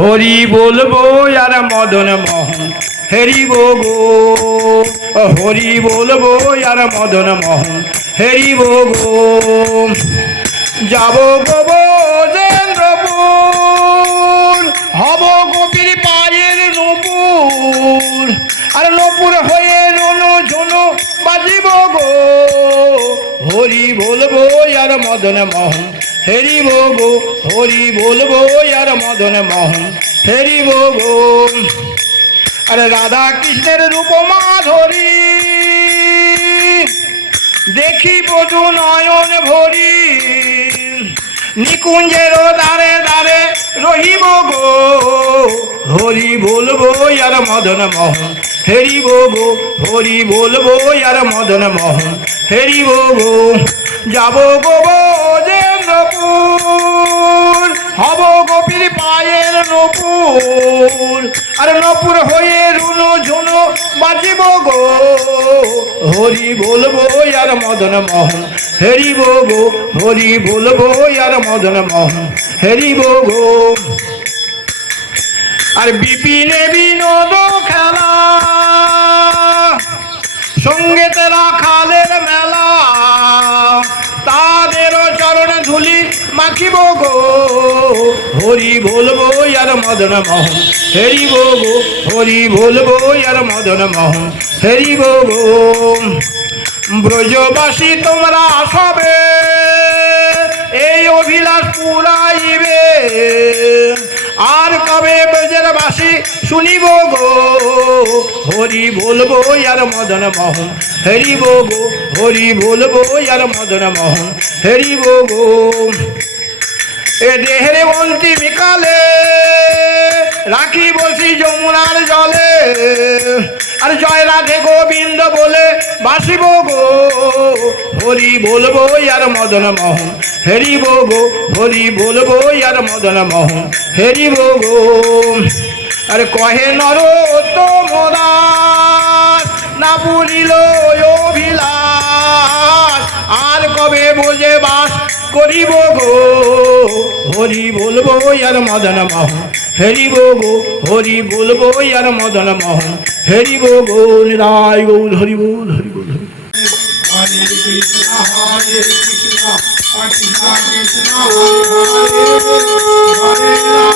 হরি বলব আর মদন মোহন হেরিব গো হরি বলব আর মদন মোহন হেরিব গো যাব গো যেন্দ্রপুর হব গোপীর পায়ের নপুর। আর নপুর হয়ে রনো ঝনো বাজিব গো। হরি বলব আর মদন মোহন হেরিব গো হরি বলব আর মদন মোহন হেরিব গো আরে রাধা কৃষ্ণের রূপ মাধুরী দেখি বধু নয়ন ভরি, নিকুঞ্জের দ্বারে দ্বারে রহিব গো। হরি বলব আর মদন মোহন হেরিব গো হরি বলব আর মদন মোহন হেরিব গো যাব গো হব গোপীর পায়ের নপুর। আর নপুর হয়ে রুনো গো। হরি বলব আর মদন মোহন। হেরিব গো, হরি বলব আর মদন মোহন। হেরিব গো। আর বিপিনে বিনোদ খেলা। সঙ্গেতে রাখালের ধুলি মাখিব গো। হরি বলব আর মদন মোহন। হেরিব গো হরি বলব আর মদন মোহন। হেরিব গো ব্রজবাসী তোমরা সবে এই অভিলাষ পুরাইবে। আর কবে ব্রজের বাসী শুনিব গো? হরি বলব আর মদন মোহন। হরিব গো, হরি বলব আর মদন মোহন, হরিব গো। এ দেহের বন্তি বিকালে, রাখি বসি যমুনার জলে, আর জয় রাধে গোবিন্দ বলে বাসিব গো। হরি বলব আর মদন মোহন, হেরিব গো, হরি বলব আর মদন মোহন, হেরিব গো। আর কহে নর তোমরা না পুরিল বোঝে বাস করিব গো, হরি বলব আর মদন মোহন। হেরিব গো, হরি বলব আর মদন মোহন। হেরিব গো, নিরায় গৌর, হরি বল হরি বল, হরি। হরে কৃষ্ণ হরে কৃষ্ণ কৃষ্ণ কৃষ্ণ, হরে হরে হরে হরে